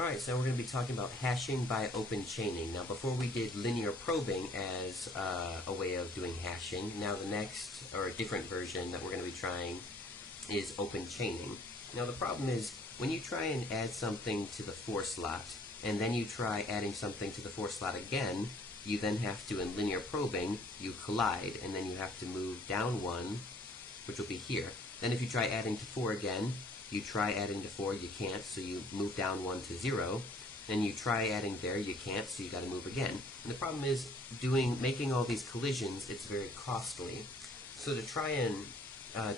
Alright, so we're going to be talking about hashing by open chaining. Now before we did linear probing as a way of doing hashing, now the next, or a different version that we're going to be trying is open chaining. Now the problem is, when you try and add something to the for slot, and then you try adding something to the for slot again, you then have to, in linear probing, you collide, and then you have to move down one, which will be here. Then if you try adding to 4 again, you try adding to 4, you can't, so you move down 1 to 0. Then you try adding there, you can't, so you got to move again. And the problem is, making all these collisions, it's very costly. So to try and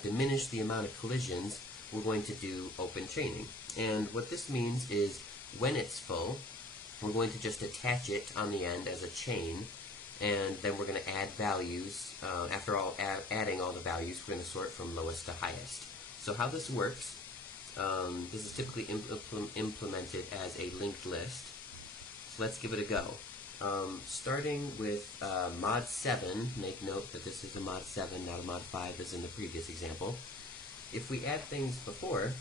diminish the amount of collisions, we're going to do open chaining. And what this means is, when it's full, we're going to just attach it on the end as a chain, and then we're going to add values. After adding all the values, we're going to sort from lowest to highest. So how this works, this is typically implemented as a linked list. So let's give it a go. Starting with mod 7, make note that this is a mod 7, not a mod 5 as in the previous example. If we add things before,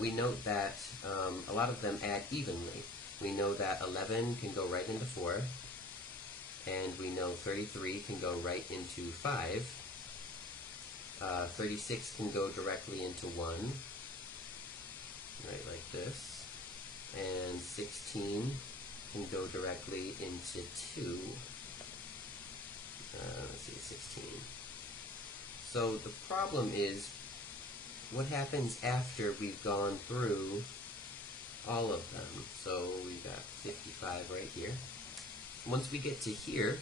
we note that a lot of them add evenly. We know that 11 can go right into 4, and we know 33 can go right into 5, 36 can go directly into 1, right like this, and 16 can go directly into 2. Let's see, 16. So the problem is, what happens after we've gone through all of them? So we've got 55 right here. Once we get to here,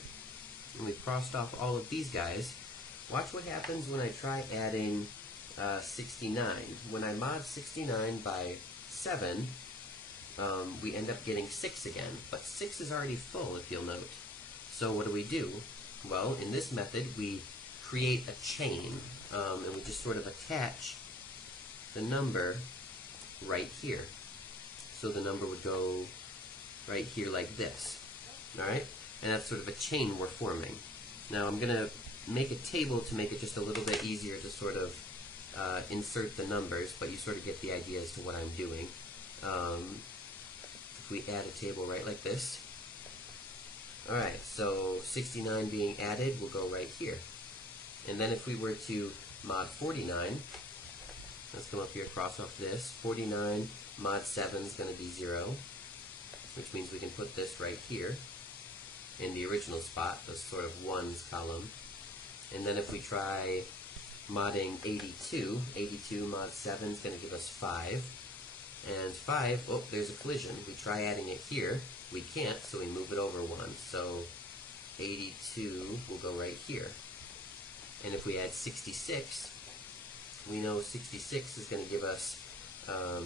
and we've crossed off all of these guys, watch what happens when I try adding 69. When I mod 69 by 7, we end up getting 6 again. But 6 is already full, if you'll note. So what do? Well, in this method, we create a chain, and we just sort of attach the number right here. So the number would go right here like this. Alright? And that's sort of a chain we're forming. Now I'm going to make a table to make it just a little bit easier to sort of insert the numbers, but you sort of get the idea as to what I'm doing. If we add a table right like this. Alright, so 69 being added will go right here. And then if we were to mod 49, let's come up here, cross off this. 49 mod 7 is going to be 0, which means we can put this right here in the original spot, the sort of ones column. And then if we try modding 82, 82 mod 7 is going to give us 5. And 5, oh, there's a collision. We try adding it here. We can't, so we move it over 1. So 82 will go right here. And if we add 66, we know 66 is going to give us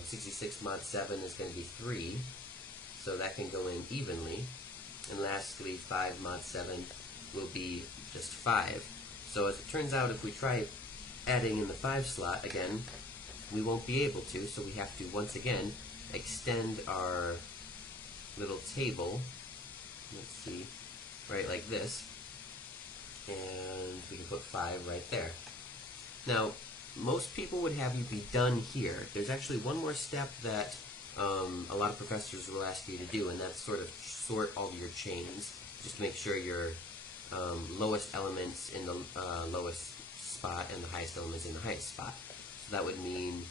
66 mod 7 is going to be 3, so that can go in evenly. And lastly, 5 mod 7 will be just 5. So as it turns out, if we try adding in the 5 slot again, we won't be able to, so we have to once again extend our little table, let's see, right like this, and we can put 5 right there. Now, most people would have you be done here. There's actually one more step that a lot of professors will ask you to do, and that's sort of sort all your chains, just to make sure your lowest elements in the lowest spot and the highest elements in the highest spot. So that would mean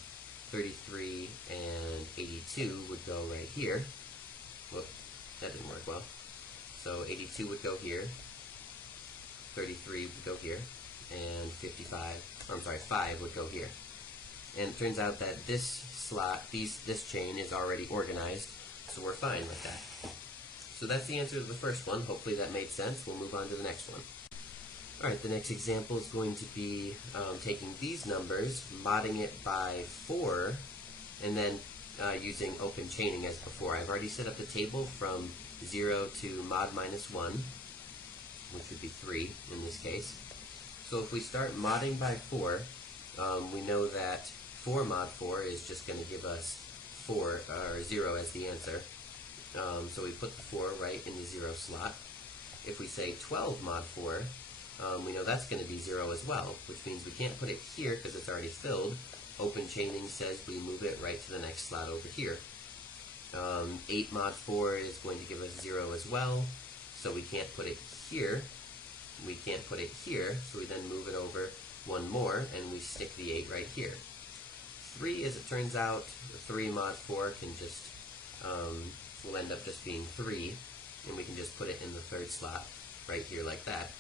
33 and 82 would go right here. Whoop, that didn't work well. So 82 would go here, 33 would go here, and 5 would go here. And it turns out that this slot, this chain is already organized, so we're fine with that. So that's the answer to the first one. Hopefully that made sense. We'll move on to the next one. Alright, the next example is going to be taking these numbers, modding it by 4, and then using open chaining as before. I've already set up the table from 0 to mod minus 1, which would be 3 in this case. So if we start modding by 4, we know that 4 mod 4 is just going to give us 4, or 0 as the answer. So we put the 4 right in the 0 slot. If we say 12 mod 4, we know that's going to be 0 as well, which means we can't put it here because it's already filled. Open chaining says we move it right to the next slot over here. 8 mod 4 is going to give us 0 as well, so we can't put it here. We can't put it here, so we then move it over one more, and we stick the 8 right here. 3, as it turns out, 3 mod 4 can just, will end up just being 3, and we can just put it in the third slot right here like that.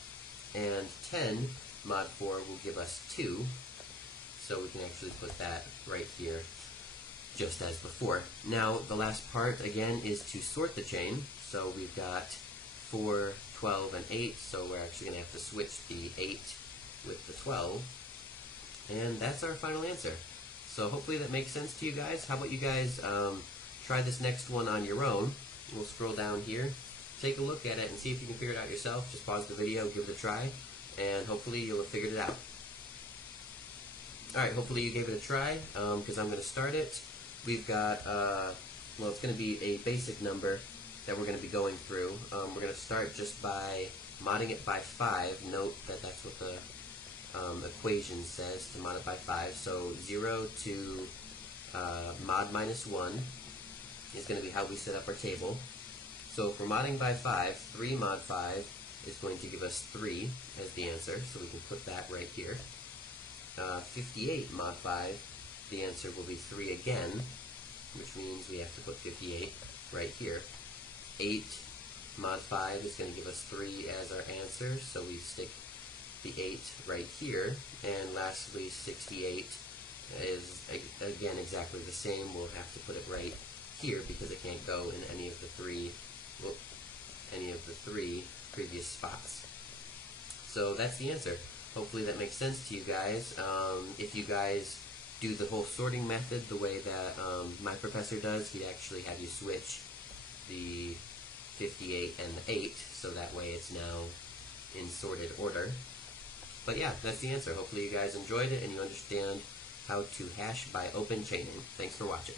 And 10 mod 4 will give us 2, so we can actually put that right here just as before. Now the last part again is to sort the chain. So we've got 4, 12, and 8, so we're actually going to have to switch the 8 with the 12, and that's our final answer. So hopefully that makes sense to you guys. How about you guys try this next one on your own? We'll scroll down here, take a look at it, and see if you can figure it out yourself. Just pause the video, give it a try, and hopefully you'll have figured it out. Alright, hopefully you gave it a try, because I'm going to start it. We've got, well, it's going to be a basic number that we're going to be going through. We're going to start just by modding it by 5. Note that that's what the equation says, to mod it by 5. So 0 to mod minus 1 is going to be how we set up our table. So if we're modding by 5, 3 mod 5 is going to give us 3 as the answer, so we can put that right here. 58 mod 5, the answer will be 3 again, which means we have to put 58 right here. 8 mod 5 is going to give us 3 as our answer, so we stick the 8 right here. And lastly, 68 is, again, exactly the same. We'll have to put it right here because it can't go in any of the three previous spots. So that's the answer. Hopefully that makes sense to you guys. If you guys do the whole sorting method the way that my professor does, he'd actually have you switch the 58 and the 8, so that way it's now in sorted order. But yeah, that's the answer. Hopefully you guys enjoyed it and you understand how to hash by open chaining. Thanks for watching.